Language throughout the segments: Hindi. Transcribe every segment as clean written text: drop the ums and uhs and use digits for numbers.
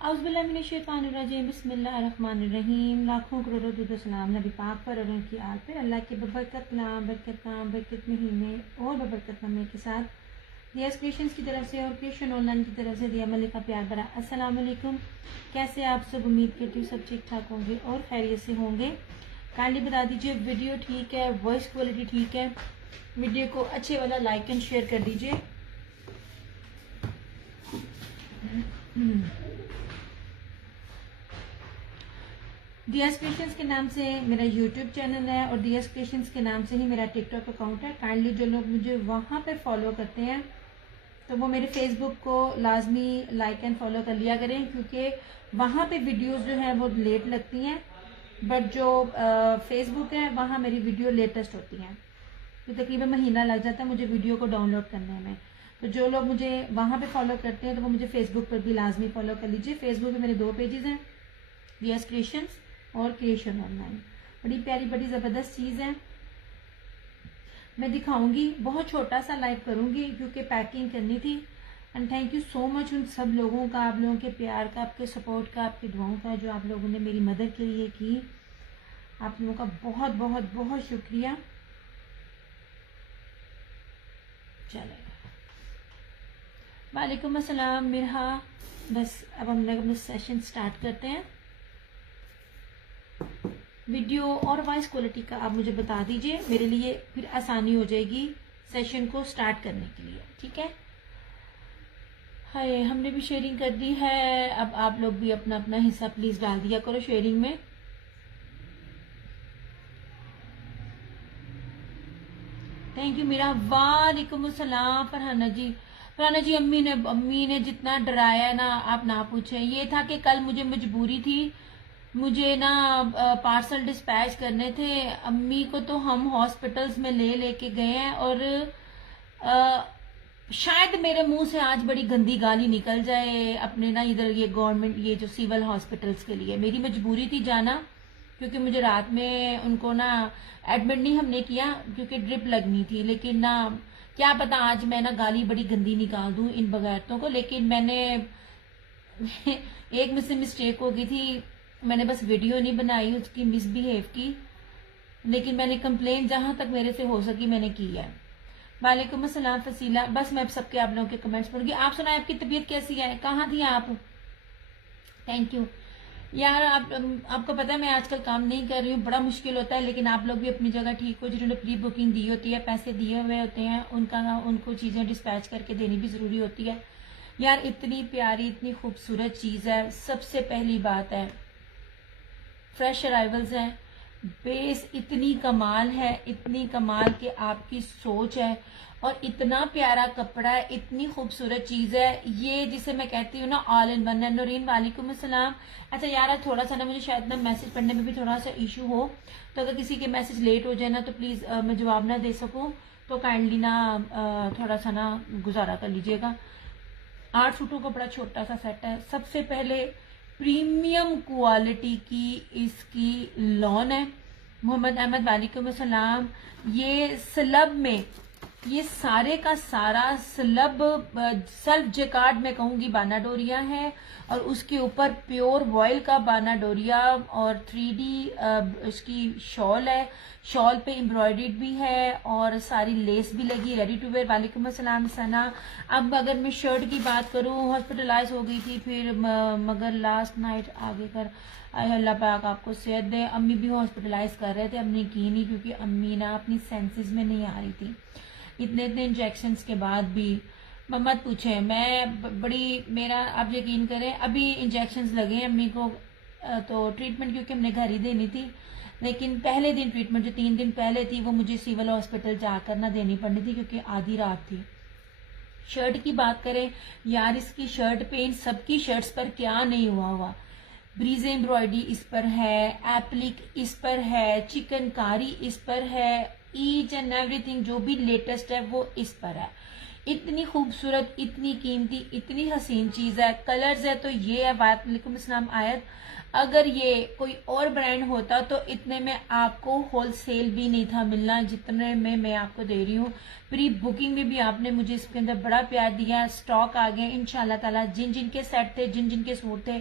औज़ुबिल्लाहिमिनश्शैतानिर्रजीम बिस्मिल्लाहिर्रहमानिर्रहीम। लाखों करोड़ों दुरूद सलाम नबी पाक पर और उनकी आल पर, अल्लाह के बबरकत नाम बरकत महीने और बबरकत नमे के साथ दियास क्रिएशंस की तरफ से और क्रिएशन ऑनलाइन की तरफ से दिया मलिक का प्यार भरा अस्सलाम वालेकुम। कैसे आप सब? उम्मीद करती हूँ सब ठीक ठाक होंगे और खैरियत से होंगे। काइंडली बता दीजिए वीडियो ठीक है, वॉइस क्वालिटी ठीक है? वीडियो को अच्छे वाला लाइक एंड शेयर कर दीजिए। दियास क्रिएशंस के नाम से मेरा यूट्यूब चैनल है और दियास क्रिएशंस के नाम से ही मेरा टिकटॉक अकाउंट है। काइंडली जो लोग मुझे वहाँ पर फॉलो करते हैं तो वो मेरे फेसबुक को लाजमी लाइक एंड फॉलो कर लिया करें, क्योंकि वहाँ पे वीडियोस जो है वो लेट लगती हैं, बट जो फेसबुक है वहाँ मेरी वीडियो लेटेस्ट होती हैं। तो तकरीबन महीना लग जाता है मुझे वीडियो को डाउनलोड करने में। तो जो लोग मुझे वहाँ पे फॉलो करते हैं तो वो मुझे फेसबुक पर भी लाजमी फॉलो कर लीजिए। फेसबुक पे मेरे 2 पेजेस हैं, दियास क्रिएशंस और क्रिएशन ऑनलाइन। बड़ी प्यारी बड़ी ज़बरदस्त चीज़ है, मैं दिखाऊंगी। बहुत छोटा सा लाइव करूंगी क्योंकि पैकिंग करनी थी। And thank you so much उन सब लोगों का, आप लोगों के प्यार का, आपके सपोर्ट का, आपकी दुआओं का, जो आप लोगों ने मेरी मदद के लिए की। आप लोगों का बहुत बहुत बहुत शुक्रिया। चलेगा। वालेकुम अस्सलाम मिरहा। बस अब हम लोग अपना सेशन स्टार्ट करते हैं। वीडियो और वॉइस क्वालिटी का आप मुझे बता दीजिए, मेरे लिए फिर आसानी हो जाएगी सेशन को स्टार्ट करने के लिए, ठीक है? हाय, हमने भी शेयरिंग कर दी है, अब आप लोग भी अपना अपना हिस्सा प्लीज डाल दिया करो शेयरिंग में। Thank you Meera. वालेकुम अस्सलाम फरहाना जी। फरहाना जी, अम्मी ने जितना डराया है ना, आप ना पूछें। ये था कि कल मुझे मजबूरी थी, मुझे ना पार्सल डिस्पैच करने थे। अम्मी को तो हम हॉस्पिटल्स में लेके गए हैं और शायद मेरे मुंह से आज बड़ी गंदी गाली निकल जाए अपने ना इधर ये गवर्नमेंट ये जो सिविल हॉस्पिटल्स के लिए। मेरी मजबूरी थी जाना, क्योंकि मुझे रात में उनको ना एडमिट नहीं हमने किया क्योंकि ड्रिप लगनी थी, लेकिन ना क्या पता आज मैं ना गाली बड़ी गंदी निकाल दूं इन बगैरतों को। लेकिन मैंने एक मुझसे मिस्टेक हो गई थी, मैंने बस वीडियो नहीं बनाई उसकी मिसबिहेव की, लेकिन मैंने कंप्लेन जहां तक मेरे से हो सकी मैंने की है। वालेकुम अस्सलाम फसीला। बस मैं सबके आप लोगों के कमेंट्स पढ़ूंगी। आप सुनाए, आपकी तबीयत कैसी है? कहाँ थी आप? थैंक यू यार। आपको पता है मैं आजकल काम नहीं कर रही हूँ, बड़ा मुश्किल होता है, लेकिन आप लोग भी अपनी जगह ठीक हो। जिन्होंने प्री बुकिंग दी होती है, पैसे दिए हुए होते हैं, उनको चीजें डिस्पैच करके देनी भी जरूरी होती है यार। इतनी प्यारी इतनी खूबसूरत चीज है। सबसे पहली बात है फ्रेश अराइवल्स हैं, बेस इतनी कमाल है, इतनी कमाल के आपकी सोच है, और इतना प्यारा कपड़ा है, इतनी खूबसूरत चीज है ये, जिसे मैं कहती हूँ ना ऑल इन वन है। नूरीन वालेकुम अस्सलाम। अच्छा यार, थोड़ा सा ना मुझे शायद ना मैसेज पढ़ने में भी थोड़ा सा इशू हो, तो अगर किसी के मैसेज लेट हो जाए ना तो प्लीज मैं जवाब ना दे सकूं तो काइंडली ना थोड़ा सा ना गुजारा कर लीजिएगा। 8 सूटों का बड़ा छोटा सा सेट है। सबसे पहले प्रीमियम क्वालिटी की इसकी लॉन है। मोहम्मद अहमद वालेकुम अस्सलाम। ये स्लब में, ये सारे का सारा स्लब सेल्फ जेकार्ड में कहूंगी बानाडोरिया है, और उसके ऊपर प्योर वॉयल का बानाडोरिया और 3D इसकी शॉल है। शॉल पे एम्ब्रॉयडर्ड भी है और सारी लेस भी लगी, रेडी टू वेयर। वालेकुम अस्सलाम सना। अब अगर मैं शर्ट की बात करूं, हॉस्पिटलाइज हो गई थी फिर मगर लास्ट नाइट आगे कर अल्लाह पाक आपको सेहत दे। अम्मी भी हॉस्पिटलाइज कर रहे थे, हमने की नहीं क्योंकि अम्मी ना अपनी सेंसेस में नहीं आ रही थी। इतने इंजेक्शंस के बाद भी मत पूछे, मैं बड़ी मेरा आप यकीन करें अभी इंजेक्शंस लगे अम्मी को, तो ट्रीटमेंट क्योंकि हमने घर ही देनी थी, लेकिन पहले दिन ट्रीटमेंट जो 3 दिन पहले थी वो मुझे सिविल हॉस्पिटल जाकर ना देनी पड़नी थी क्योंकि आधी रात थी। शर्ट की बात करें यार, इसकी शर्ट पे इन सबकी शर्ट्स पर क्या नहीं हुआ। ब्रीज एम्ब्रॉयडरी इस पर है, एप्लिक इस पर है, चिकनकारी इस पर है, ईच एंड एवरीथिंग जो भी लेटेस्ट है वो इस पर है। इतनी खूबसूरत, इतनी कीमती, इतनी हसीन चीज है। कलर्स है तो ये है। वालेकुम अस्सलाम आयत, अगर ये कोई और ब्रांड होता तो इतने में आपको होलसेल भी नहीं था मिलना जितने में मैं आपको दे रही हूँ। प्री बुकिंग में भी आपने मुझे इसके अंदर बड़ा प्यार दिया। स्टॉक आ गए इंशाल्लाह ताला। जिन जिन के सेट थे, जिन जिन के सूट थे,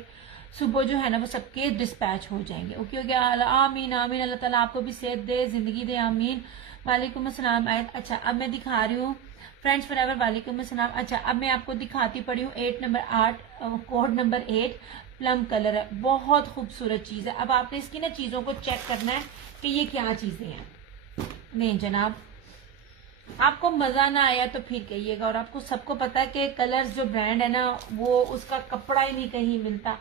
सुबह जो है ना वो सबके डिस्पैच हो जाएंगे। ओके हो गया? आमीन आमीन। अल्लाह ताला आपको भी सेहत दे, जिंदगी दे, आमीन। वालेकुम अस्सलाम आयत। अच्छा, अब मैं दिखा रही हूँ फ्रेंड्स फॉरएवर। वालेकुम अस्सलाम। अच्छा, अब मैं आपको दिखाती पड़ी हूँ 8 number 8 code number 8 plum colour है। बहुत खूबसूरत चीज है। अब आपने इसकी ना चीजों को चेक करना है कि ये क्या चीजें हैं। नहीं जनाब, आपको मजा ना आया तो फिर कहिएगा। और आपको सबको पता है कि कलर्स जो ब्रांड है ना वो उसका कपड़ा ही नहीं कहीं मिलता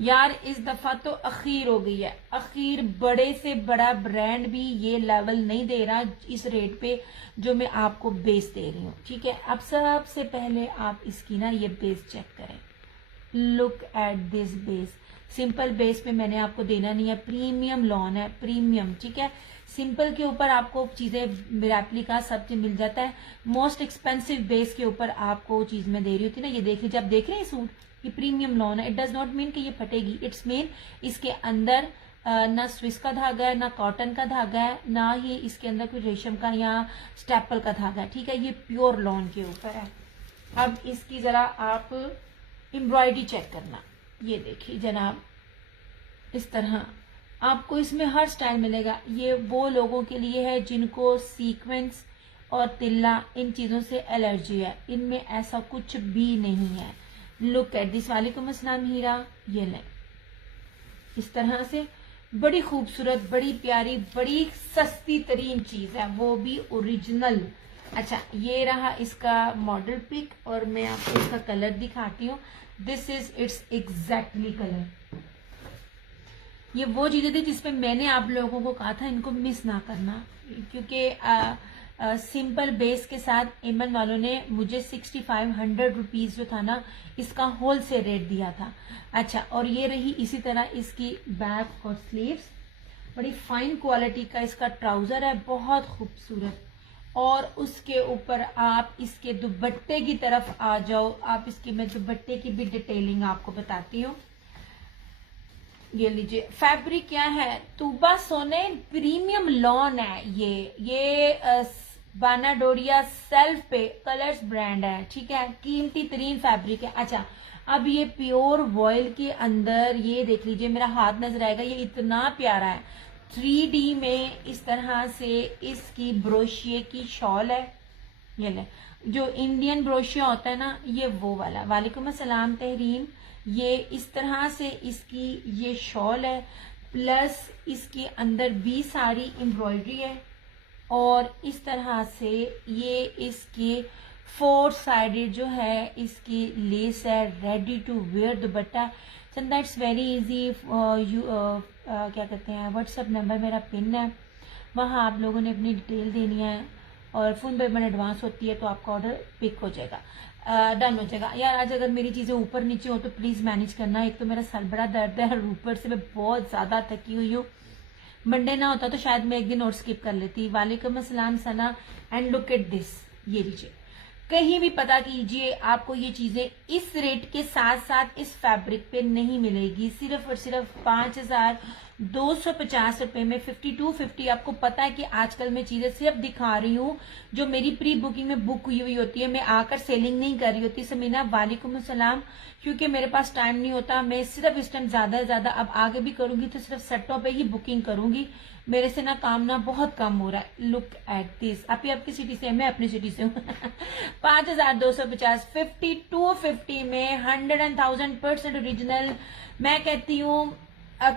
यार। इस दफा तो अखीर हो गई है। अखीर बड़े से बड़ा ब्रांड भी ये लेवल नहीं दे रहा इस रेट पे जो मैं आपको बेस दे रही हूँ। ठीक है, अब सबसे पहले आप इसकी ना ये बेस चेक करें। Look at this base. Simple base पे मैंने आपको देना नहीं है, प्रीमियम लॉन है, प्रीमियम। ठीक है, सिंपल के ऊपर आपको चीजें रेप्लिका सब चीज मिल जाता है। मोस्ट एक्सपेंसिव बेस के ऊपर आपको चीज में दे रही होती है ना। ये देख लीजिए, आप देख रहे हैं सूट, ये प्रीमियम लॉन है। इट डज नॉट मीन कि ये फटेगी। इट्स मीन इसके अंदर ना स्विस का धागा है, ना कॉटन का धागा है, ना ही इसके अंदर कोई रेशम का या स्टेपल का धागा है। ठीक है, ये प्योर लॉन के ऊपर है। अब इसकी जरा आप एम्ब्रॉयडरी चेक करना। ये देखिए जनाब, इस तरह आपको इसमें हर स्टाइल मिलेगा। ये वो लोगों के लिए है जिनको सीक्वेंस और तिल्ला इन चीजों से एलर्जी है। इनमें ऐसा कुछ भी नहीं है। Look at this. वालेकुम अस्सलाम हीरा। ये लें, इस तरह से बड़ी खूबसूरत, बड़ी प्यारी, बड़ी सस्ती तरीन चीज है, वो भी ओरिजिनल। अच्छा, ये रहा इसका मॉडल पिक और मैं आपको इसका कलर दिखाती हूँ। This is it's exactly colour. ये वो चीजें थी जिसपे मैंने आप लोगों को कहा था इनको मिस ना करना, क्योंकि सिंपल बेस के साथ एमन वालों ने मुझे 6500 रुपीज जो था ना इसका होलसेल रेट दिया था। अच्छा, और ये रही इसी तरह इसकी बैक और स्लीव्स। बड़ी फाइन क्वालिटी का इसका ट्राउजर है, बहुत खूबसूरत। और उसके ऊपर आप इसके दुपट्टे की तरफ आ जाओ। आप इसके मैं दुपट्टे की भी डिटेलिंग आपको बताती हूँ। ये लीजिए, फैब्रिक क्या है, तूबा सोने प्रीमियम लॉन है। ये बानाडोरिया सेल्फ पे कलर्स ब्रांड है। ठीक है, कीमती तरीन फैब्रिक है। अच्छा, अब ये प्योर वॉयल के अंदर ये देख लीजिए, मेरा हाथ नजर आएगा, ये इतना प्यारा है। 3D में इस तरह से इसकी ब्रोशिये की शॉल है। ये ले, जो इंडियन ब्रोशिया होता है ना, ये वो वाला। वालेकुम अस्सलाम तहरीम। ये इस तरह से इसकी ये शॉल है, प्लस इसके अंदर भी सारी एम्ब्रॉयडरी है। और इस तरह से ये इसकी 4 साइडेड जो है इसकी लेस है। Ready to wear dupatta. Chanda, it's very easy. क्या कहते हैं, व्हाट्सएप नंबर मेरा पिन है, वहाँ आप लोगों ने अपनी डिटेल देनी है और फोन पेमेंट एडवांस होती है तो आपका ऑर्डर पिक हो जाएगा, डन हो जाएगा। यार आज अगर मेरी चीजें ऊपर नीचे हो तो प्लीज मैनेज करना। एक तो मेरा सर बड़ा दर्द है और ऊपर से मैं बहुत ज्यादा थकी हुई हूँ। मंडे ना होता तो शायद मैं एक दिन और स्किप कर लेती। वालेकुम अस्सलाम Sana. And look at this. ये लीजिए, कहीं भी पता कीजिए, आपको ये चीजें इस रेट के साथ साथ इस फैब्रिक पे नहीं मिलेगी। सिर्फ और सिर्फ 5250 रुपए में 5250। आपको पता है कि आजकल मैं चीजें सिर्फ दिखा रही हूँ जो मेरी प्री बुकिंग में बुक हुई हुई होती है। मैं आकर सेलिंग नहीं कर रही होती। समीना वालेकुम अस्सलाम। क्योंकि मेरे पास टाइम नहीं होता, मैं सिर्फ इस टाइम ज्यादा अब आगे भी करूंगी तो सिर्फ सेटों पे ही बुकिंग करूंगी। मेरे से ना काम ना बहुत कम हो रहा है। Look at this. आप ही आपकी सिटी से, मैं अपनी सिटी से हूँ। 5250 5250 में 100% ओरिजिनल। मैं कहती हूँ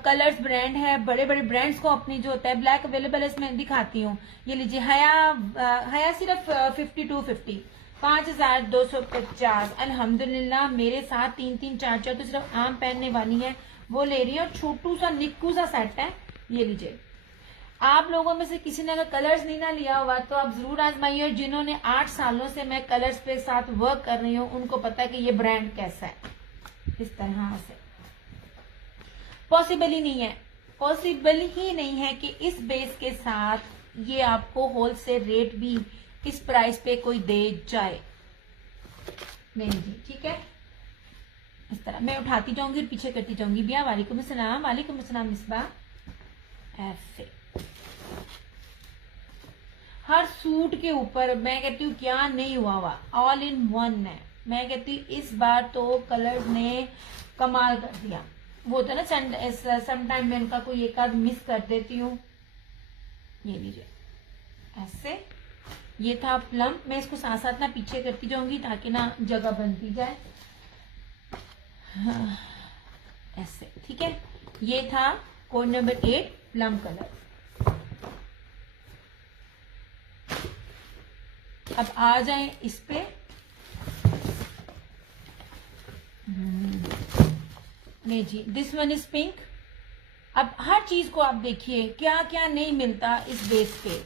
कलर्स ब्रांड है। बड़े बड़े ब्रांड्स को अपनी जो होता है ब्लैक अवेलेबल है, इसमें दिखाती हूँ। ये लीजिए, हया सिर्फ 5250 5250। अल्हम्दुलिल्लाह मेरे साथ 3 4 तो सिर्फ आम पहनने वाली है वो ले रही है। और छोटू सा निक्कू सा सेट है। ये लीजिए, आप लोगों में से किसी ने अगर कलर्स नहीं ना लिया हुआ तो आप जरूर आजमाइए। और जिन्होंने 8 सालों से मैं कलर्स पे साथ वर्क कर रही हूँ उनको पता है कि ये ब्रांड कैसा है। इस तरह से पॉसिबल ही नहीं है कि इस बेस के साथ ये आपको होलसेल रेट भी इस प्राइस पे कोई दे जाए। नहीं जी, ठीक है। इस तरह मैं उठाती जाऊंगी और पीछे करती जाऊंगी। बिया वालेकुम अस्सलाम, वालेकुम अस्सलाम मिसबा। ऐसे हर सूट के ऊपर मैं कहती हूँ क्या नहीं हुआ, ऑल इन वन है। मैं कहती हूँ इस बार तो कलर्स ने कमाल कर दिया। वो होता है ना समटाइम मैं इनका कोई एक आध मिस कर देती हूँ। ये लीजिए ऐसे, ये था प्लम। मैं इसको साथ साथ ना पीछे करती जाऊंगी ताकि ना जगह बनती जाए। हाँ, ऐसे ठीक है। ये था कोड नंबर 8 प्लम कलर। अब आ जाए इस पे। नहीं जी, दिस वन इज पिंक। अब हर चीज को आप देखिए क्या क्या नहीं मिलता इस बेस पे।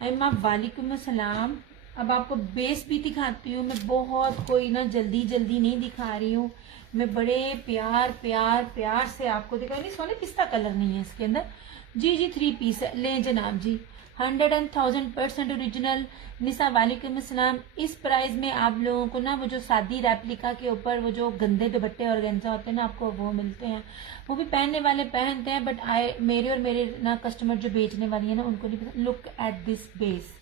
अम्मा वालेकुम अस्सलाम। अब आपको बेस भी दिखाती हूँ मैं। बहुत कोई ना जल्दी जल्दी नहीं दिखा रही हूँ मैं, बड़े प्यार प्यार प्यार से आपको दिखा रही। सोने पिस्ता कलर नहीं है इसके अंदर। जी जी 3 पीस है, ले जनाब जी। 100% ओरिजिनल। निसा वालेकुम अस्सलाम। इस प्राइस में आप लोगों को ना वो जो सादी रेप्लिका के ऊपर वो जो गंदे दुपट्टे ऑर्गेन्जा होते हैं ना, आपको वो मिलते हैं। वो भी पहनने वाले पहनते हैं, बट मेरे और मेरे ना कस्टमर जो बेचने वाली है ना उनको नहीं पता। लुक एट दिस बेस,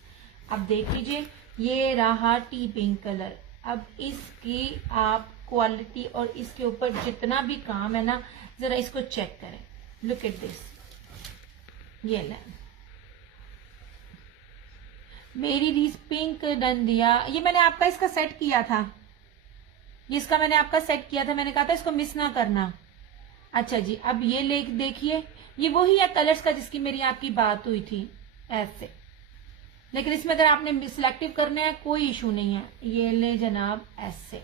अब देख लीजिए। ये रहा टी पिंक कलर। अब इसकी आप क्वालिटी और इसके ऊपर जितना भी काम है ना, जरा इसको चेक करें। Look at this. ये ले मेरी रीस पिंक डन दिया। ये मैंने आपका इसका सेट किया था, इसका मैंने आपका सेट किया था। मैंने कहा था इसको मिस ना करना। अच्छा जी, अब ये ले देखिए, ये वही है कलर्स का जिसकी मेरी आपकी बात हुई थी ऐसे। लेकिन इसमें अगर आपने सिलेक्टिव करना है कोई इशू नहीं है। ये ले जनाब ऐसे।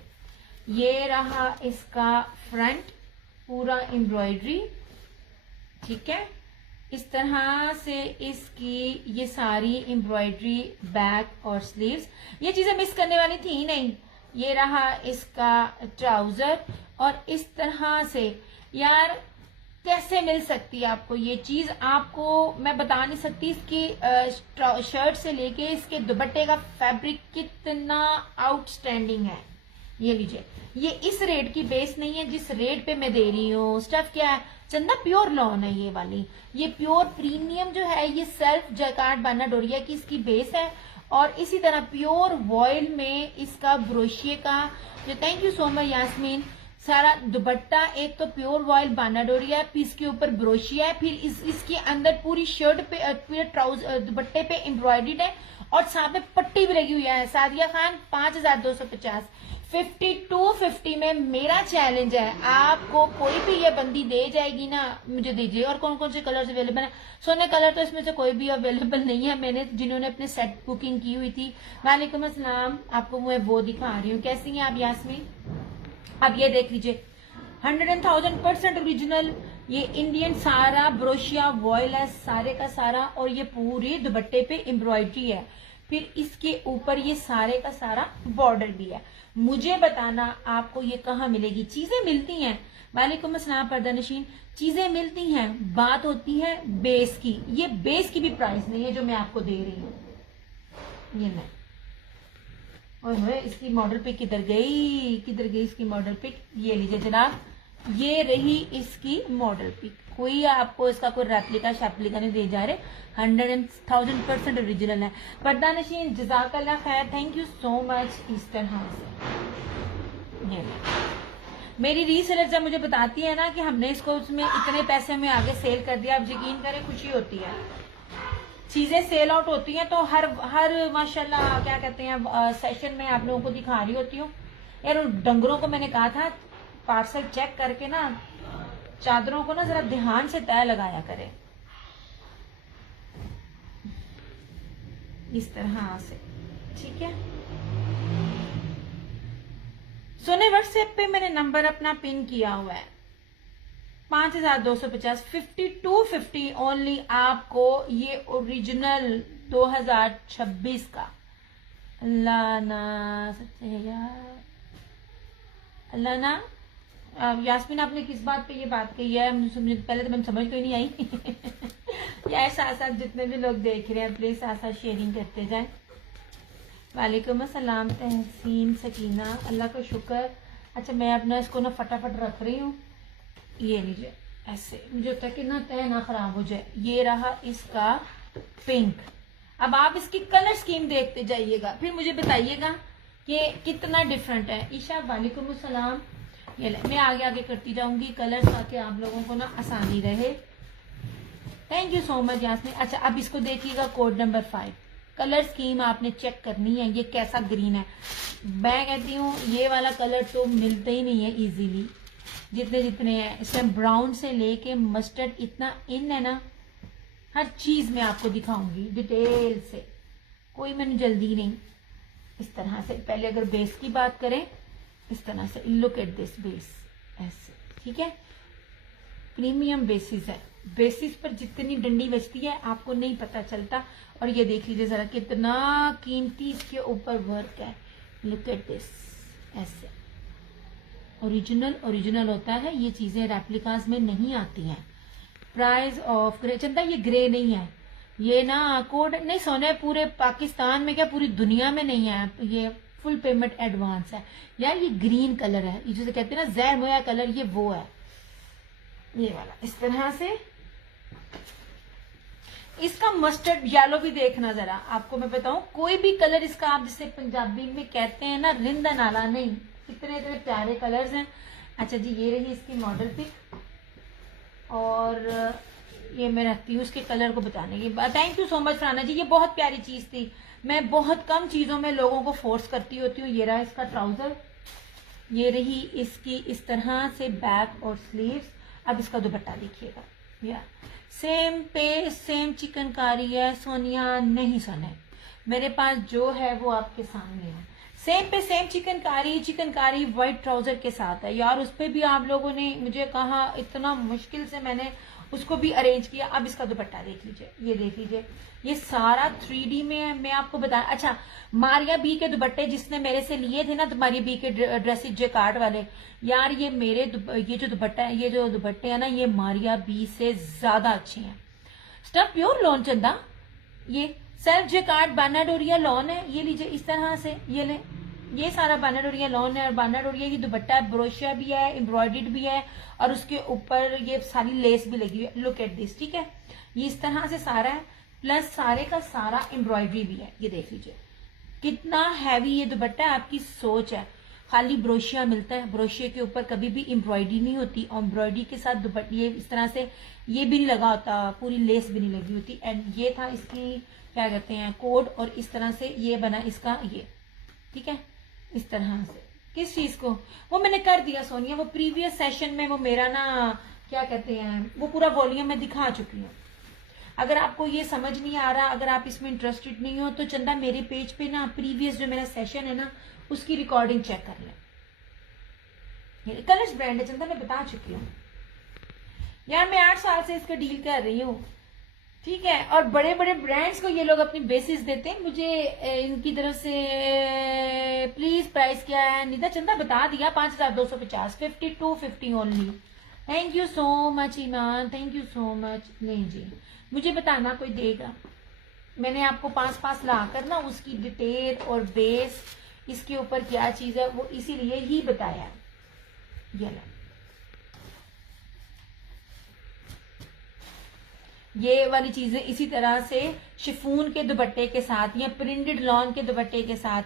ये रहा इसका फ्रंट, पूरा एम्ब्रॉयडरी, ठीक है। इस तरह से इसकी ये सारी एम्ब्रॉयडरी, बैक और स्लीव्स। ये चीजें मिस करने वाली थी ही नहीं। ये रहा इसका ट्राउजर, और इस तरह से यार कैसे मिल सकती है आपको ये चीज, आपको मैं बता नहीं सकती। इसकी शर्ट से लेके इसके दुपट्टे का फैब्रिक कितना आउटस्टैंडिंग है। ये लीजिए, ये इस रेट की बेस नहीं है जिस रेट पे मैं दे रही हूँ। स्टफ क्या है चंदा, प्योर लॉन है ये वाली। ये प्योर प्रीमियम जो है, ये सेल्फ जैकार्ड बाना डोरिया की इसकी बेस है। और इसी तरह प्योर वॉयल में इसका ब्रोशिये का जो, thank you so much Yasmeen. सारा दुपट्टा एक तो प्योर वॉयल बानाडोरिया है, फिर इसके ऊपर ब्रोशिया है, फिर इसके अंदर पूरी शर्ट पे पूरे ट्राउजर दुपट्टे पे एम्ब्रॉयडर्ड है, और साथ में पट्टी भी लगी हुई है। सादिया खान 5250। 5250 में मेरा चैलेंज है, आपको कोई भी ये बंदी दे जाएगी ना, मुझे दीजिए। और कौन कौन से कलर्स अवेलेबल है? सोने कलर तो इसमें से कोई भी अवेलेबल नहीं है। मैंने जिन्होंने अपने सेट बुकिंग की हुई थी, वालेकुम अस्सलाम, आपको मैं वो दिखा रही हूँ। कैसी हैं आप यास्मीन? अब ये देख लीजिए, 100% ओरिजिनल। ये इंडियन सारा ब्रोशिया वॉयल है सारे का सारा, और ये पूरे दुपट्टे पे एम्ब्रॉयडरी है। फिर इसके ऊपर ये सारे का सारा बॉर्डर भी है। मुझे बताना आपको ये कहाँ मिलेगी? चीजें मिलती हैं, वालेकुम अस्सलाम पर्दा नशीन, चीजें मिलती हैं, बात होती है बेस की। ये बेस की भी प्राइस नहीं है जो मैं आपको दे रही हूँ। ये नहीं, और इसकी मॉडल पिक किधर गई, किधर गई इसकी मॉडल पिक? ये लीजिए जनाब, ये रही इसकी मॉडल पिक। कोई आपको इसका कोई रेप्लिका शैप्लिका नहीं दे जा रहे। 100% ओरिजिनल है। पर्दा नशीन जज़ाकल्लाह खैर, थैंक यू सो मच। इस तरह से ये मेरी रीसेलर जब मुझे बताती है ना कि हमने इसको उसमें इतने पैसे में आगे सेल कर दिया, अब यकीन करें खुशी होती है। चीजें सेल आउट होती हैं तो हर माशाल्लाह क्या कहते हैं सेशन में आप लोगों को दिखा रही होती हूँ। यार उन डंगरों को मैंने कहा था पार्सल चेक करके ना चादरों को ना जरा ध्यान से तय लगाया करें, इस तरह से, ठीक है। सुने व्हाट्सएप पे मैंने नंबर अपना पिन किया हुआ है, 5250। 5250 ओनली आपको ये ओरिजिनल 2026 का। अल्लाह ना सच्चे है यार, अल्लाह ना। यास्मीन आपने किस बात पे ये बात कही है? मुझे पहले तो मैं समझ कोई नहीं आई। यार साथ साथ जितने भी लोग देख रहे हैं प्लीज साथ साथ शेयरिंग करते जाएं। वालेकुम अस्सलाम तहसीन सकीना, अल्लाह का शुक्र। अच्छा मैं अपना इसको ना फटाफट रख रही हूँ। ये लीजिए ऐसे, मुझे होता है कि ना तय ना खराब हो जाए। ये रहा इसका पिंक। अब आप इसकी कलर स्कीम देखते जाइएगा, फिर मुझे बताइएगा कि कितना डिफरेंट है। ईशा वालेकुम अस्सलाम। ये ले, मैं आगे आगे करती जाऊंगी कलर, ताकि आप लोगों को ना आसानी रहे। Thank you so much Yasmeen. अच्छा अब इसको देखिएगा, कोड नंबर 5 कलर स्कीम आपने चेक करनी है। ये कैसा ग्रीन है, मैं कहती हूँ ये वाला कलर तो मिलते ही नहीं है इजीली, जितने जितने हैं। इसमें ब्राउन से लेके मस्टर्ड इतना इन है ना, हर चीज मैं आपको दिखाऊंगी डिटेल से, कोई मैंने जल्दी नहीं। इस तरह से पहले अगर बेस की बात करें, इस तरह से लुक एट दिस बेस, ऐसे ठीक है। प्रीमियम बेसिस है, बेसिस पर जितनी डंडी बचती है आपको नहीं पता चलता। और ये देख लीजिए जरा कितना कीमती इसके ऊपर वर्क है। लुक एट दिस, ऐसे ओरिजिनल होता है। ये चीजें रेप्लिकास में नहीं आती हैं। प्राइस ऑफ ग्रे, चंदा ये ग्रे नहीं है, ये ना कोड नहीं सोने, पूरे पाकिस्तान में क्या पूरी दुनिया में नहीं है। ये फुल पेमेंट एडवांस है यार। ये ग्रीन कलर है, ये जिसे कहते हैं ना जैर मोया कलर, ये वो है ये वाला। इस तरह से इसका मस्टर्ड येलो भी देखना जरा, आपको मैं बताऊं कोई भी कलर इसका आप जिसे पंजाबी में कहते हैं ना रिंदा नाला नहीं, इतने इतने प्यारे कलर्स हैं। अच्छा जी ये रही इसकी मॉडल पिक, और ये मैं रखती हूँ उसके कलर को बताने की। थैंक यू सो मच फराना जी, ये बहुत प्यारी चीज थी। मैं बहुत कम चीजों में लोगों को फोर्स करती होती हूँ। ये रहा इसका ट्राउजर, ये रही इसकी इस तरह से बैक और स्लीव्स। अब इसका दुपट्टा देखिएगा, या सेम पे सेम चिकनकारी है। सोनिया नहीं सोने, मेरे पास जो है वो आपके सामने है। सेम पे सेम चिकनकारी व्हाइट ट्राउजर के साथ है यार। उस पे भी आप लोगों ने मुझे कहा, इतना मुश्किल से मैंने उसको भी अरेंज किया। अब इसका दुपट्टा देख लीजिए, ये देख लीजिए, ये सारा 3D में है। मैं आपको बता, अच्छा मारिया बी के दुपट्टे जिसने मेरे से लिए थे ना, तो मारिया बी के ड्रेसेस जेकार्ड वाले, यार ये मेरे ये जो दुपट्टा है, ये जो दुपट्टे है ना, ये मारिया बी से ज्यादा अच्छे हैं। स्टफ प्योर लॉन चंदा, ये सेल्फ जेकार्ड बानाडोरिया लॉन है। ये लीजिए इस तरह से, ये ले, ये सारा बानाडोरिया लॉन है। और बानाडोरिया की दुपट्टा ब्रोशिया भी है, एम्ब्रॉयडर्ड भी है, और उसके ऊपर ये सारी लेस भी लगी हुई है। लुक एट दिस, ठीक है, ये इस तरह से सारा है, प्लस सारे का सारा एम्ब्रॉयडरी भी है। ये देख लीजिए कितना हैवी ये दुपट्टा है। आपकी सोच है, खाली ब्रोशिया मिलता है, ब्रोशिया के ऊपर कभी भी एम्ब्रॉयडरी नहीं होती। और एम्ब्रॉयडरी के साथ दुपट्टे ये इस तरह से, ये भी नहीं लगा होता, पूरी लेस भी नहीं लगी होती। एंड ये था इसकी क्या कहते हैं कोड, और इस तरह से ये बना इसका ये, ठीक है, इस तरह से। किस चीज को, वो मैंने कर दिया सोनिया, वो प्रीवियस सेशन में वो मेरा ना क्या कहते हैं वो पूरा वॉल्यूम में दिखा चुकी हूँ। अगर आपको ये समझ नहीं आ रहा, अगर आप इसमें इंटरेस्टेड नहीं हो, तो चंदा मेरे पेज पे ना प्रीवियस जो मेरा सेशन है ना, उसकी रिकॉर्डिंग चेक कर लें। कलर्स ब्रांड है चंदा, मैं बता चुकी हूँ यार। मैं 8 साल से इसका डील कर रही हूँ, ठीक है। और बड़े बड़े ब्रांड्स को ये लोग अपनी बेसिस देते हैं। मुझे इनकी तरफ से प्लीज प्राइस क्या है, निदा चंदा बता दिया, 5250, 5250 only. Thank you so much Iman, thank you so much. नहीं जी, मुझे बताना कोई देगा। मैंने आपको 5 ला कर ना उसकी डिटेल और बेस, इसके ऊपर क्या चीज है, वो इसीलिए ही बताया। ये वाली चीजें इसी तरह से शिफून के दुपट्टे के साथ या प्रिंटेड लॉन के दुपट्टे के साथ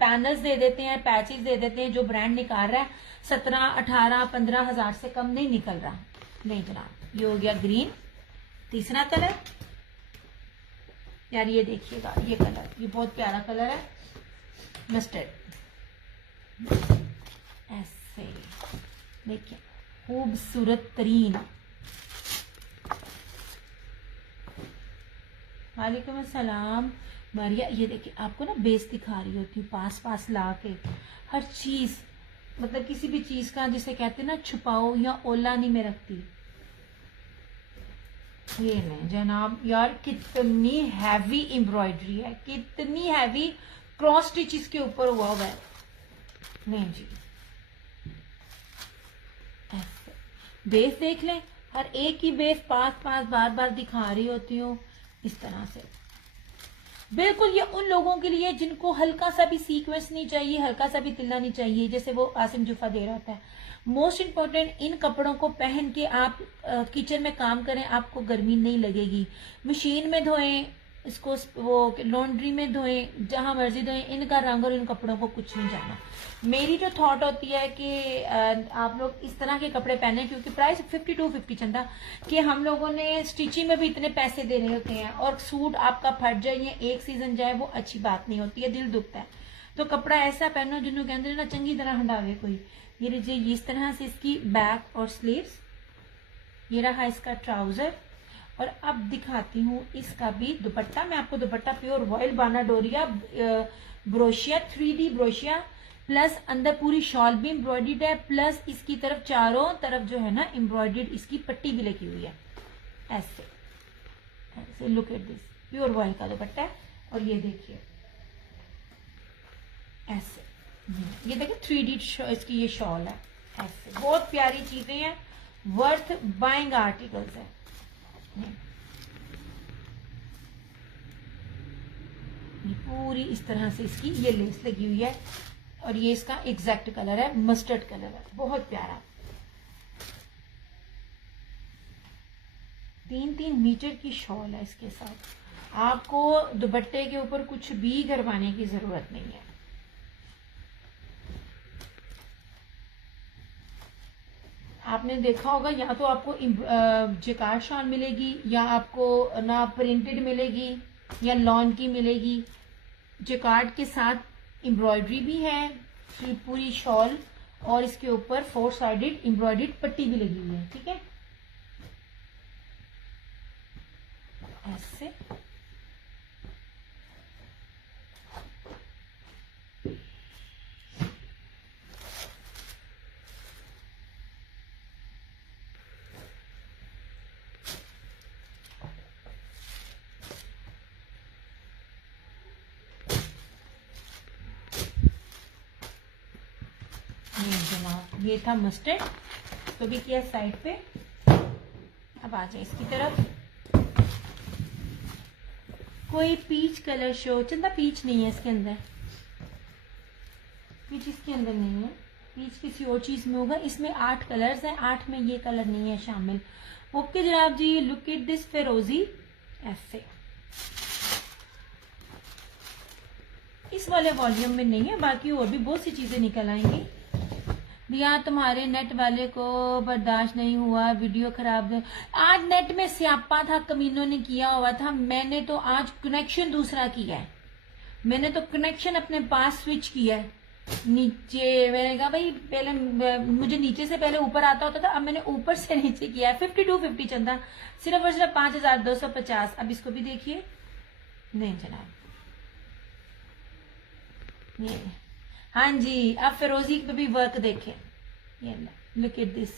पैनल्स दे देते हैं, पैचेस दे देते हैं। जो ब्रांड निकाल रहा है 17, 18, 15 हजार से कम नहीं निकल रहा। नहीं जनाब, ये हो गया ग्रीन। तीसरा कलर यार, ये देखिएगा, ये कलर, ये बहुत प्यारा कलर है, मस्टर्ड। ऐसे देखिए, खूबसूरत तरीन। वालेकुम अस्सलाम मारिया। ये देखिए, आपको ना बेस दिखा रही होती हूँ पास ला के, हर चीज, मतलब किसी भी चीज का जिसे कहते हैं ना छुपाओ या ओला नहीं मैं रखती। ये नहीं जनाब, यार कितनी हैवी एम्ब्रॉयडरी है, कितनी हैवी क्रॉस स्टिच इसके ऊपर हुआ है। नहीं जी, ऐसे बेस देख लें, हर एक ही बेस पास बार बार दिखा रही होती हूँ इस तरह से। बिल्कुल ये उन लोगों के लिए जिनको हल्का सा भी सीक्वेंस नहीं चाहिए, हल्का सा भी तिल्ला नहीं चाहिए, जैसे वो आसिम जुफा दे रहा था। मोस्ट इम्पोर्टेंट, इन कपड़ों को पहन के आप किचन में काम करें, आपको गर्मी नहीं लगेगी। मशीन में धोएं इसको, वो लॉन्ड्री में धोएं, जहां मर्जी धोएं, इनका रंग और इन कपड़ों को कुछ नहीं जाना। मेरी जो थॉट होती है कि आप लोग इस तरह के कपड़े पहने, क्योंकि प्राइस 5250 चंदा कि हम लोगों ने स्टिचिंग में भी इतने पैसे देने होते हैं, और सूट आपका फट जाए या एक सीजन जाए वो अच्छी बात नहीं होती है, दिल दुखता है। तो कपड़ा ऐसा पहनो जिन्होंने कहते ना चंगी तरह हंडावे कोई। ये लीजिए इस तरह से इसकी बैक और स्लीव्स, ये रहा इसका ट्राउजर। और अब दिखाती हूँ इसका भी दुपट्टा। मैं आपको दुपट्टा प्योर वॉयल बानाडोरिया ब्रोशिया 3D ब्रोशिया, प्लस अंदर पूरी शॉल भी एम्ब्रॉयडर्ड है, प्लस इसकी तरफ चारों तरफ जो है ना एम्ब्रॉयडर्ड इसकी पट्टी भी लगी हुई है। ऐसे ऐसे look at this, pure vial का दुपट्टा है। और ये देखिए ऐसे, ये देखिए 3D इसकी ये शॉल है। ऐसे बहुत प्यारी चीजें हैं, वर्थ बाइंग आर्टिकल्स है। ये पूरी इस तरह से इसकी ये लेस लगी हुई है, और ये इसका एग्जैक्ट कलर है, मस्टर्ड कलर है, बहुत प्यारा। 3-3 मीटर की शॉल है इसके साथ। आपको दुपट्टे के ऊपर कुछ भी करवाने की जरूरत नहीं है। आपने देखा होगा या तो आपको जिकार्ड शॉल मिलेगी, या आपको ना प्रिंटेड मिलेगी, या लॉन की मिलेगी। जिकार्ड के साथ एम्ब्रॉयडरी भी है पूरी शॉल, और इसके ऊपर 4 साइडेड एम्ब्रॉयडर्ड पट्टी भी लगी हुई है। ठीक है, ऐसे जनाब, ये था मस्टर्ड, तो भी किया साइड पे। अब आ जाए इसकी तरफ। कोई पीच कलर शो, चंदा पीच नहीं है इसके अंदर, पीच इसके अंदर नहीं है, पीच किसी और चीज में होगा। इसमें 8 कलर्स हैं, 8 में ये कलर नहीं है शामिल। ओके जनाब जी, लुक एट दिस फिरोजी। ऐसे इस वाले वॉल्यूम में नहीं है, बाकी और भी बहुत सी चीजें निकल आएंगी। भैया तुम्हारे नेट वाले को बर्दाश्त नहीं हुआ, वीडियो खराब। आज नेट में स्यापा था, कमीनों ने किया हुआ था। मैंने तो आज कनेक्शन दूसरा किया है, मैंने तो कनेक्शन अपने पास स्विच किया है नीचे। मैंने कहा भाई पहले मुझे नीचे से पहले ऊपर आता होता था, अब मैंने ऊपर से नीचे किया है। 5250 चंदा, सिर्फ और सिर्फ 5250। अब इसको भी देखिए। नहीं जनाब, ये हाँ जी, अब फिरोजी पे भी वर्क देखें। ये लुक एट दिस,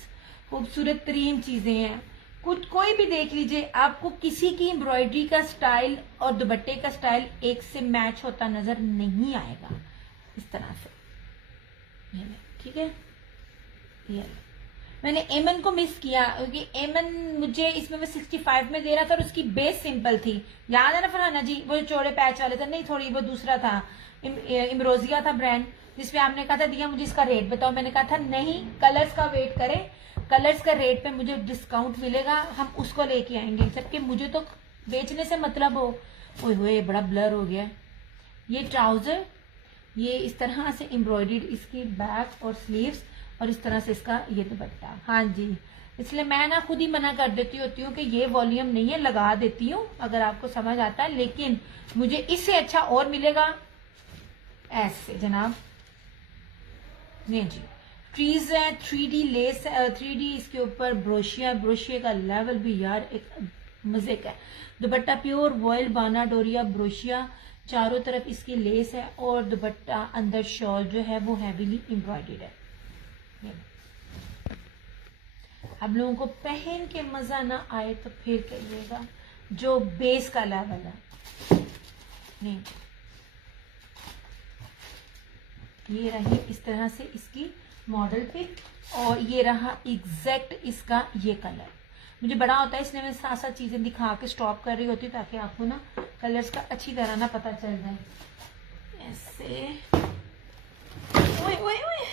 खूबसूरत तरीन चीजें हैं। कुछ कोई भी देख लीजिए, आपको किसी की एम्ब्रॉयडरी का स्टाइल और दुपट्टे का स्टाइल एक से मैच होता नजर नहीं आएगा इस तरह से। ये ठीक है, ये मैंने एमन को मिस किया, क्योंकि एमन मुझे इसमें वो 65 में दे रहा था और उसकी बेस सिंपल थी। याद है ना फरहाना जी, वो चौड़े पैच वाले थे? नहीं, थोड़ी वो दूसरा था, इमरोजिया था ब्रांड, जिसपे आपने कहा था दिया मुझे इसका रेट बताओ। मैंने कहा था नहीं, कलर्स का वेट करें, कलर्स का रेट पे मुझे डिस्काउंट मिलेगा, हम उसको लेके आएंगे, जबकि मुझे तो बेचने से मतलब हो। ओए होए, बड़ा ब्लर हो गया। ये ट्राउजर, ये इस तरह से एम्ब्रॉयडर्ड इसकी बैक और स्लीव्स, और इस तरह से इसका ये दुपट्टा। हाँ जी, इसलिए मैं ना खुद ही मना कर देती होती हूँ कि ये वॉल्यूम नहीं है, लगा देती हूँ अगर आपको समझ आता है, लेकिन मुझे इससे अच्छा और मिलेगा। ऐसे जनाब, नहीं जी, ट्रीज है, 3D लेस, 3D इसके ऊपर ब्रोशिया, ब्रोशिया का लेवल भी यार एक मजे का है। दुपट्टा प्योर वॉयल बानाडोरिया ब्रोशिया, चारों तरफ इसकी लेस है, और दुपट्टा अंदर शॉल जो है वो हैवीली एम्ब्रॉयडर्ड है। अब लोगों को पहन के मजा ना आए तो फिर कहिएगा, जो बेस का लेवल है। नहीं, ये रही इस तरह से इसकी मॉडल पे, और ये रहा एग्जैक्ट इसका ये कलर। मुझे बड़ा होता है इसलिए मैं साथ साथ चीजें दिखा के स्टॉप कर रही होती हूँ, ताकि आपको ना कलर्स का अच्छी तरह ना पता चल जाए। ऐसे ओए ओए ओए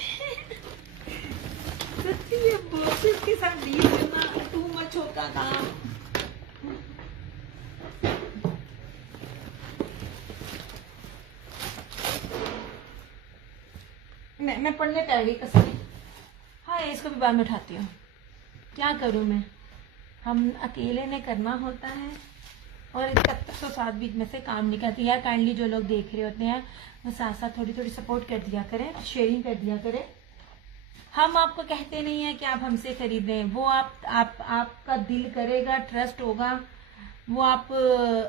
सच्ची ये बॉक्सेस के साथ डील करना टू मच होता था। मैं पढ़ने पे आ गई कसम। हाँ इसको भी बाद में उठाती हूँ, क्या करूँ मैं, हम अकेले ने करना होता है और इसका तो साथ बीच में से काम नहीं करती। यार काइंडली जो लोग देख रहे होते हैं वो साथ साथ थोड़ी थोड़ी सपोर्ट कर दिया करें, शेयरिंग कर दिया करें। हम आपको कहते नहीं है कि आप हमसे खरीदें, वो आपका दिल करेगा, ट्रस्ट होगा, वो आप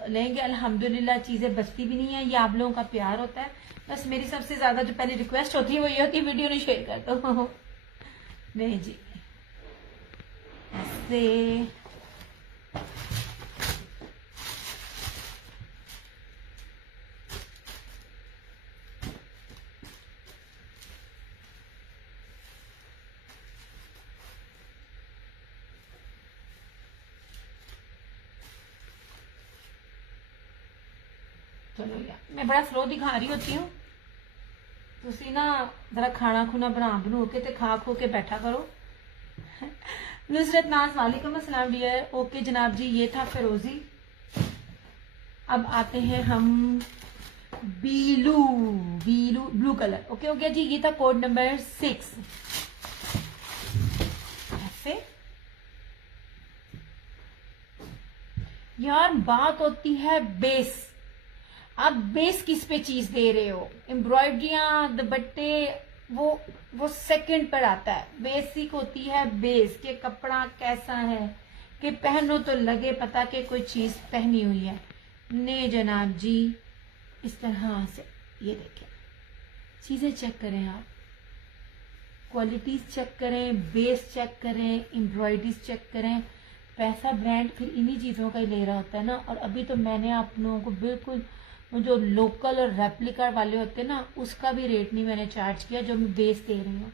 लेंगे। अल्हम्दुलिल्लाह चीजें बचती भी नहीं है, ये आप लोगों का प्यार होता है। बस मेरी सबसे ज्यादा जो पहले रिक्वेस्ट होती है वो ये होती है वीडियो नहीं शेयर कर दो। नहीं जी ऐसे चलो यार मैं बड़ा स्लो दिखा रही होती हूँ, तुसी ना जरा खाना खुना बनू के ते खा खो के बैठा करो। नुसरत नाज वालेकुम अस्सलाम डियर। ओके जनाब जी ये था फिरोजी। अब आते हैं हम ब्लू कलर। ओके हो गया जी, ये था कोड नंबर 6। ऐसे यार बात होती है बेस। आप बेस किस पे चीज दे रहे हो, एम्ब्रॉयडरियां दुपट्टे वो सेकंड पर आता है। बेसिक होती है बेस के कपड़ा कैसा है कि पहनो तो लगे पता कि कोई चीज पहनी हुई है। ने जनाब जी इस तरह से ये देखें, चीजें चेक करें आप, क्वालिटीज चेक करें, बेस चेक करें, एम्ब्रॉयडरीज चेक करें। पैसा ब्रांड फिर इन्हीं चीजों का ही ले रहा होता है ना। और अभी तो मैंने आप लोगों को बिल्कुल जो लोकल और रेप्लिका वाले होते हैं ना उसका भी रेट नहीं मैंने चार्ज किया जो मैं बेस दे रही हूँ।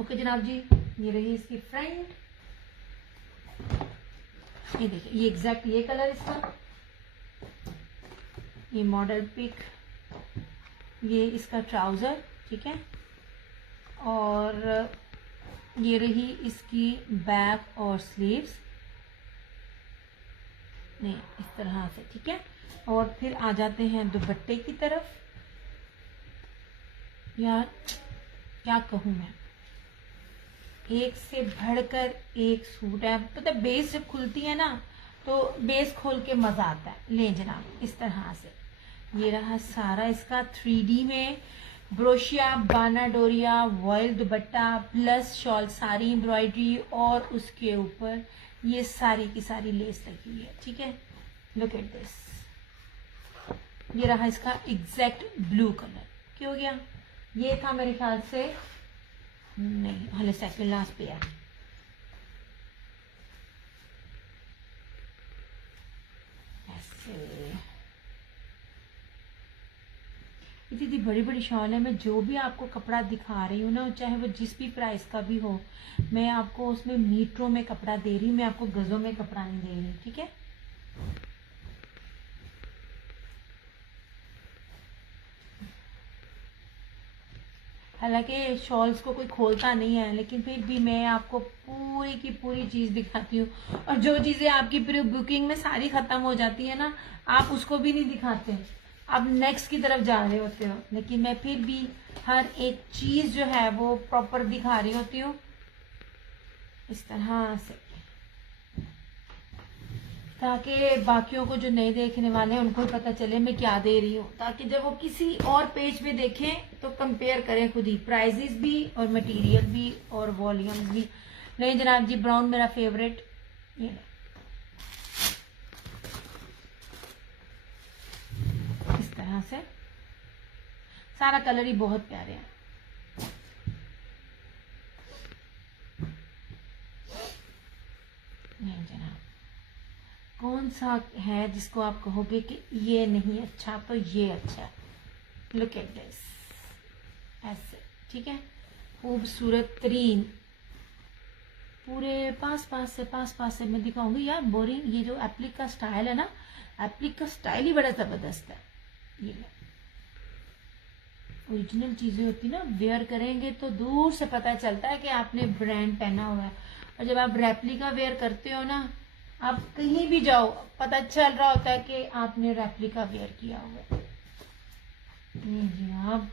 ओके जनाब जी ये रही इसकी फ्रंट, ये देखिए ये एग्जैक्ट ये कलर इसका, ये मॉडल पिक, ये इसका ट्राउजर, ठीक है। और ये रही इसकी बैक और स्लीव्स, नहीं इस तरह से, ठीक है। और फिर आ जाते हैं दुपट्टे की तरफ। यार क्या कहूं मैं, एक से बढ़कर एक सूट है। पता है बेस जब खुलती है ना तो बेस खोल के मजा आता है। ले जनाब इस तरह से ये रहा सारा इसका 3D में ब्रोशिया बाना डोरिया वॉयल दुपट्टा प्लस शॉल सारी एम्ब्रॉयडरी और उसके ऊपर ये सारी की सारी लेस लगी हुई है, ठीक है। लुक एट दिस, ये रहा इसका एग्जैक्ट ब्लू कलर। क्या हो गया, ये था मेरे ख्याल से, नहीं हाले सेकंड लास्ट पे है। ऐसे इतनी बड़ी बड़ी शॉल है। मैं जो भी आपको कपड़ा दिखा रही हूँ ना चाहे वो जिस भी प्राइस का भी हो, मैं आपको उसमें मीटरों में कपड़ा दे रही हूँ, मैं आपको गजों में कपड़ा नहीं दे रही, ठीक है। हालांकि शॉल्स को कोई खोलता नहीं है लेकिन फिर भी मैं आपको पूरी की पूरी चीज दिखाती हूँ। और जो चीजें आपकी प्री बुकिंग में सारी खत्म हो जाती है ना आप उसको भी नहीं दिखाते, आप नेक्स्ट की तरफ जा रहे होते हो। लेकिन मैं फिर भी हर एक चीज जो है वो प्रॉपर दिखा रही होती हूँ इस तरह से, ताकि बाकियों को जो नए देखने वाले हैं उनको पता चले मैं क्या दे रही हूँ, ताकि जब वो किसी और पेज पे देखें तो कंपेयर करें खुद ही, प्राइजेस भी और मटेरियल भी और वॉल्यूम्स भी। नहीं जनाब जी ब्राउन मेरा फेवरेट, ये इस तरह से सारा कलर ही बहुत प्यारे हैं। नहीं जनाब कौन सा है जिसको आप कहोगे कि ये नहीं अच्छा तो ये अच्छा, लुक एट दिस, ऐसे, ठीक है। खूबसूरत तरीन पूरे पास पास से मैं दिखाऊंगी। यार बोरिंग ये जो एप्लिक का स्टाइल है ना, एप्लिक का स्टाइल ही बड़ा जबरदस्त है। ये ओरिजिनल चीजें होती ना, वेयर करेंगे तो दूर से पता चलता है कि आपने ब्रांड पहना हुआ है। और जब आप रेप्लिका वेयर करते हो ना, आप कहीं भी जाओ पता चल रहा होता है कि आपने रेप्लिका वेयर किया हुआ है। आप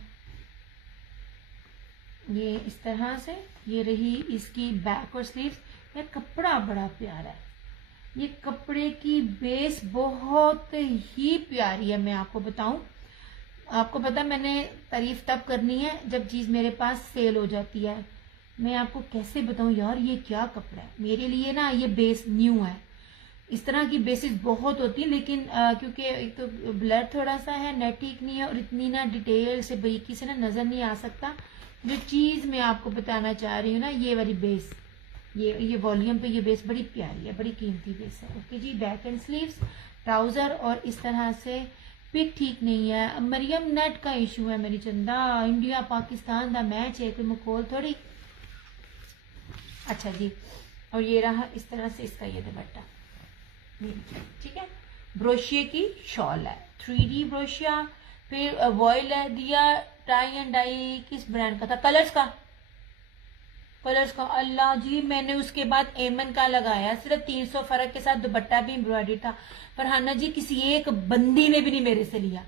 ये इस तरह से, ये रही इसकी बैक और स्लीव्स। ये कपड़ा बड़ा प्यारा है, ये कपड़े की बेस बहुत ही प्यारी है। मैं आपको बताऊं, आपको पता मैंने तारीफ तब करनी है जब चीज मेरे पास सेल हो जाती है। मैं आपको कैसे बताऊं यार ये क्या कपड़ा है। मेरे लिए ना ये बेस न्यू है। इस तरह की बेसिस बहुत होती है, लेकिन क्योंकि एक तो ब्लर थोड़ा सा है, नेट ठीक नहीं है, और इतनी ना डिटेल से बारीकी से ना नजर नहीं आ सकता। जो चीज मैं आपको बताना चाह रही हूँ ना, ये वाली बेस, ये वॉल्यूम पे ये बेस बड़ी प्यारी है, बड़ी कीमती बेस है। ओके जी, बैक एंड स्लीव्स, ट्राउजर, और इस तरह से पिक ठीक नहीं है। मरियम नेट का इशू है मेरी चंदा, इंडिया पाकिस्तान का मैच है, कोई मखौल थोड़ी। अच्छा जी, और ये रहा इस तरह से इसका ये दुपट्टा, ठीक है। ब्रोशिया की शॉल है, 3D ब्रोशिया। फिर वॉयल है दिया, टाई एंड डाई किस ब्रांड का था, कलर्स का, कलर्स का। अल्लाह जी, मैंने उसके बाद एमन का लगाया, सिर्फ 300 फर्क के साथ दुपट्टा भी एम्ब्रॉयडरी था। फरहाना जी किसी एक बंदी ने भी नहीं मेरे से लिया।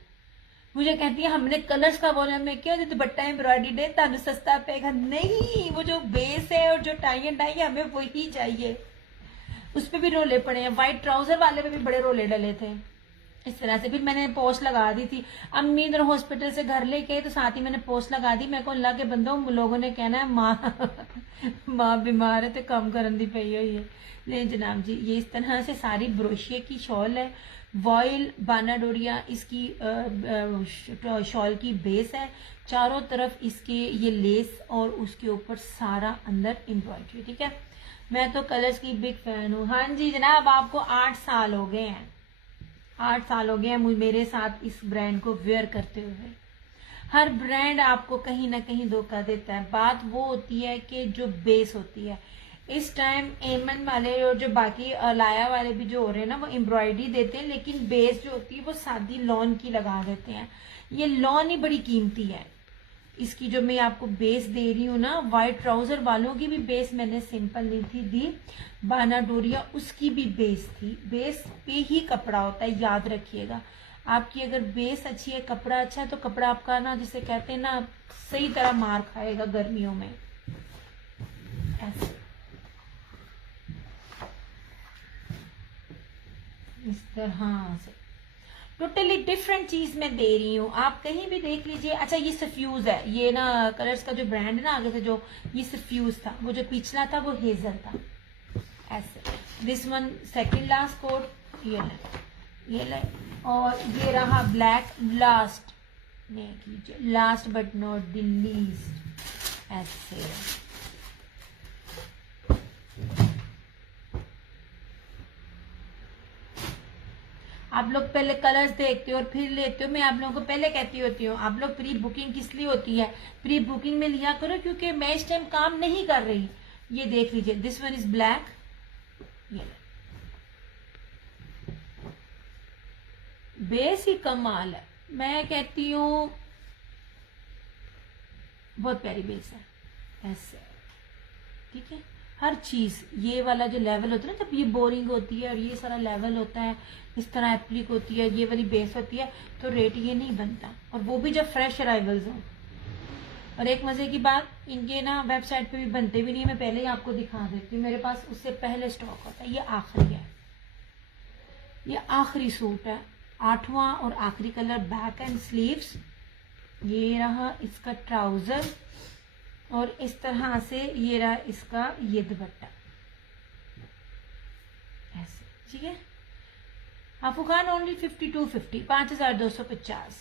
मुझे कहती है हमने कलर्स का बोला, मैं क्या दुपट्टा एम्ब्रॉयडरी दे तानु सस्ता पेगा। नहीं, वो जो बेस है और जो टाई एंड डाई है हमें वही चाहिए। उस पे भी रोले पड़े हैं, व्हाइट ट्राउजर वाले पे भी बड़े रोले डले थे इस तरह से। फिर मैंने पोस्ट लगा दी थी, अम्मी इधर हॉस्पिटल से घर लेके तो साथ ही मैंने पोस्ट लगा दी। मेरे को अल्लाह के बंदों लोगों ने कहना है माँ बीमार है तो कम करन दी पई हुई है। नहीं जनाब जी, ये इस तरह से सारी ब्रोशिया की शॉल है, वॉयल बाना डोरिया इसकी शॉल की बेस है। चारों तरफ इसके ये लेस और उसके ऊपर सारा अंदर एम्ब्रॉयडरी, ठीक है। मैं तो कलर्स की बिग फैन हूँ। हाँ जी जनाब, आपको 8 साल हो गए हैं, 8 साल हो गए हैं मेरे साथ इस ब्रांड को वेयर करते हुए। हर ब्रांड आपको कहीं ना कहीं धोखा देता है। बात वो होती है कि जो बेस होती है। इस टाइम एमन वाले और जो बाकी लाया वाले भी जो हो रहे हैं ना, वो एम्ब्रॉयडरी देते हैं, लेकिन बेस जो होती है वो सादी लॉन की लगा देते हैं। ये लॉन ही बड़ी कीमती है। इसकी जो मैं आपको बेस दे रही हूँ ना, व्हाइट ट्राउजर वालों की भी बेस मैंने सिंपल नहीं थी दी, बाना डोरिया उसकी भी बेस थी। बेस पे ही कपड़ा होता है, याद रखिएगा। आपकी अगर बेस अच्छी है, कपड़ा अच्छा है, तो कपड़ा आपका ना जिसे कहते हैं ना सही तरह मार खाएगा गर्मियों में। ऐसे इस तरह से टोटली डिफरेंट चीज मैं दे रही हूँ, आप कहीं भी देख लीजिए। अच्छा ये सफ्यूज है, ये ना कलर्स का जो ब्रांड है ना आगे से, जो ये सफ्यूज था, वो जो पिछला था वो हेजल था। ऐसे this one second last coat, ये ले, और ये रहा ब्लैक लास्ट, नहीं कीजिए, last but not the least. ऐसे आप लोग पहले कलर्स देखते हो और फिर लेते हो। मैं आप लोगों को पहले कहती होती हूँ, आप लोग प्री बुकिंग किस लिए होती है, प्री बुकिंग में लिया करो, क्योंकि मैं इस टाइम काम नहीं कर रही। ये देख लीजिए, दिस वन इज ब्लैक, ये बेस ही कमाल है। मैं कहती हूँ बहुत प्यारी बेस है। ऐसे ठीक है, हर चीज, ये वाला जो लेवल होता है ना, जब ये बोरिंग होती है और ये सारा लेवल होता है, इस तरह एप्लिक होती है, ये वाली बेस होती है, तो रेट ये नहीं बनता, और वो भी जब फ्रेश अराइवल्स हो। और एक मजे की बात, इनके ना वेबसाइट पे भी बनते भी नहीं, मैं पहले ही आपको दिखा देती हूँ, मेरे पास उससे पहले स्टॉक होता है। ये आखिरी है, ये आखिरी सूट है, 8वां और आखिरी कलर, बैक एंड स्लीव्स। ये रहा इसका ट्राउजर, और इस तरह से ये रहा इसका ये दुपट्टा, ऐसे, ठीक है। आफू खान ओनली 5250, 5250,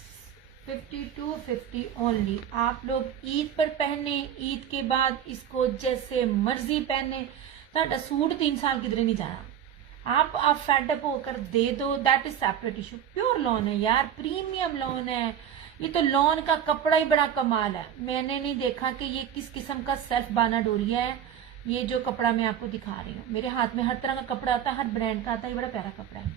5250 ओनली। आप लोग ईद पर पहने, ईद के बाद इसको जैसे मर्जी पहने, ताड़ा सूट 3 साल किधरे नहीं जाना। आप फेडअप होकर दे दो, that is separate issue. Pure lawn है यार, प्रीमियम लॉन है। ये तो लॉन का कपड़ा ही बड़ा कमाल है। मैंने नहीं देखा कि ये किस किस्म का सेल्फ बाना डोरिया है। ये जो कपड़ा मैं आपको दिखा रही हूँ, मेरे हाथ में हर तरह का कपड़ा आता है, हर ब्रांड का आता है, ये बड़ा प्यारा कपड़ा है।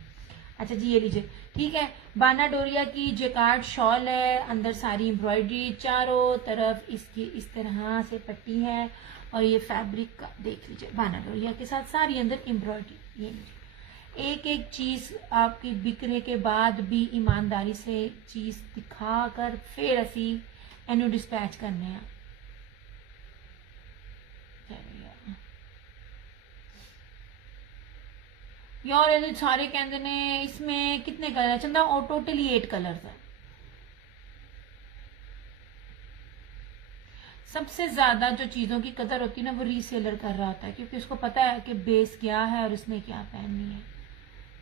अच्छा जी, ये लीजिए, ठीक है। बाना डोरिया की जेकार्ड शॉल है, अंदर सारी एम्ब्रॉयडरी, चारों तरफ इसकी इस तरह से पट्टी है, और ये फैब्रिक का देख लीजिए, बाना डोरिया के साथ सारी अंदर एम्ब्रॉयडरी। ये लीजिए, एक एक चीज आपकी बिकने के बाद भी ईमानदारी से चीज दिखाकर फिर असी एनू डिस्पैच करने हैं। यार ये सारे कहते ने इसमें कितने कलर है चंदा, और टोटली 8 कलर्स है। सबसे ज्यादा जो चीजों की कदर होती है ना, वो रीसेलर कर रहा होता है, क्योंकि उसको पता है कि बेस क्या है और उसने क्या पहननी है।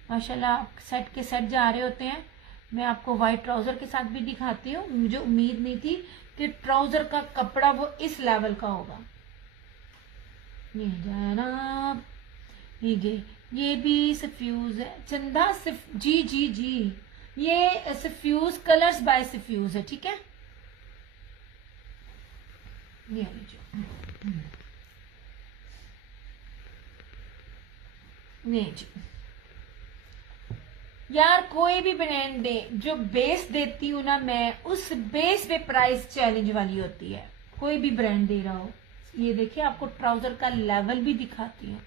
माशाल्लाह सेट के सेट जा रहे होते हैं। मैं आपको व्हाइट ट्राउजर के साथ भी दिखाती हूँ। मुझे उम्मीद नहीं थी कि ट्राउजर का कपड़ा वो इस लेवल का होगा। ये जनाब, ये भी सफ्यूज है चंदा, जी जी जी, ये सफ्यूज कलर्स बाय सफ्यूज है, ठीक है। ये जी यार, कोई भी ब्रांड दे, जो बेस देती हूँ ना मैं, उस बेस पे प्राइस चैलेंज वाली होती है। कोई भी ब्रांड दे रहा हो। ये देखिए, आपको ट्राउजर का लेवल भी दिखाती हूँ।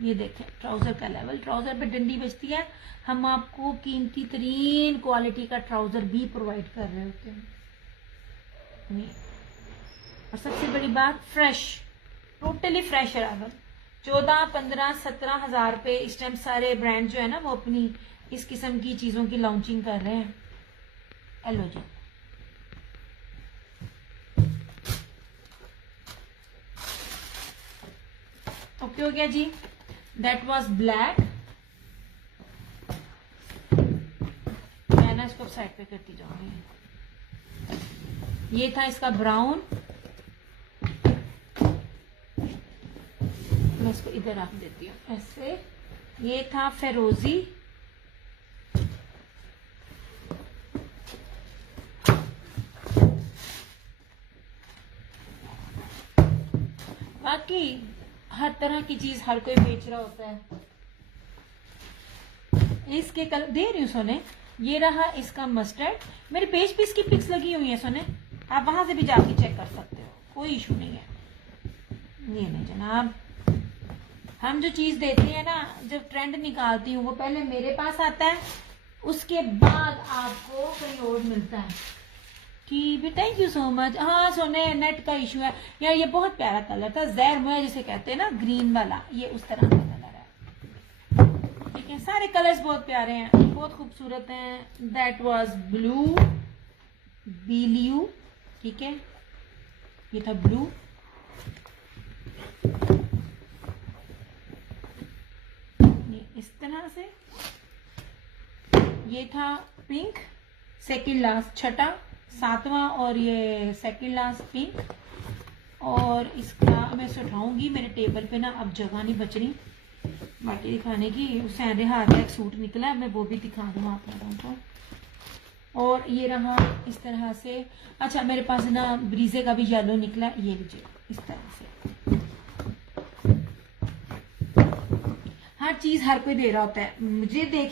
ये देखें ट्राउजर का लेवल, ट्राउजर पे डंडी बजती है। हम आपको कीमती तरीन क्वालिटी का ट्राउजर भी प्रोवाइड कर रहे होते हैं। और सबसे बड़ी बात, फ्रेश, टोटली फ्रेश अराइवल। 14, 15, 17 हजार रुपए इस टाइम सारे ब्रांड जो है ना, वो अपनी इस किस्म की चीजों की लॉन्चिंग कर रहे हैं। हेलो जी, ओके हो गया जी। That was black. मैं ना इसको साइड पे करती जाऊंगी। ये था इसका ब्राउन, मैं इसको इधर रख देती हूँ ऐसे। ये था फेरोजी, बाकी हर तरह की चीज हर कोई बेच रहा होता है। इसके कलर दे रही हूँ सोने। ये रहा इसका मस्टर्ड, मेरे पेज पे इसकी पिक्स लगी हुई है सोने, आप वहां से भी जाके चेक कर सकते हो, कोई इशू नहीं है। ये नहीं जनाब, हम जो चीज देते हैं ना, जब ट्रेंड निकालती हूँ, वो पहले मेरे पास आता है, उसके बाद आपको कहीं और मिलता है। ठीक है, थैंक यू सो मच। हाँ सोने, नेट का इशू है यार। ये बहुत प्यारा कलर था, जहर मुया जिसे कहते हैं ना, ग्रीन वाला, ये उस तरह का कलर है। ठीक है, सारे कलर्स बहुत प्यारे हैं, बहुत खूबसूरत हैं। दैट वाज ब्लू, बीलियू, ठीक है, ये था ब्लू। ये इस तरह से, ये था पिंक, सेकंड लास्ट, छठा, 7वां, और ये सेकंड लास्ट पिंक। और इसका मैं इसे उठाऊंगी, मेरे टेबल पे ना अब जगह नहीं बच रही बाकी दिखाने की। हुसैन रेहार का एक सूट निकला है, मैं वो भी दिखा दूँ आप लोगों को। और ये रहा इस तरह से। अच्छा, मेरे पास ना ब्रीजे का भी येलो निकला, ये लीजिए इस तरह से। हर चीज हर कोई दे रहा होता है, मुझे देख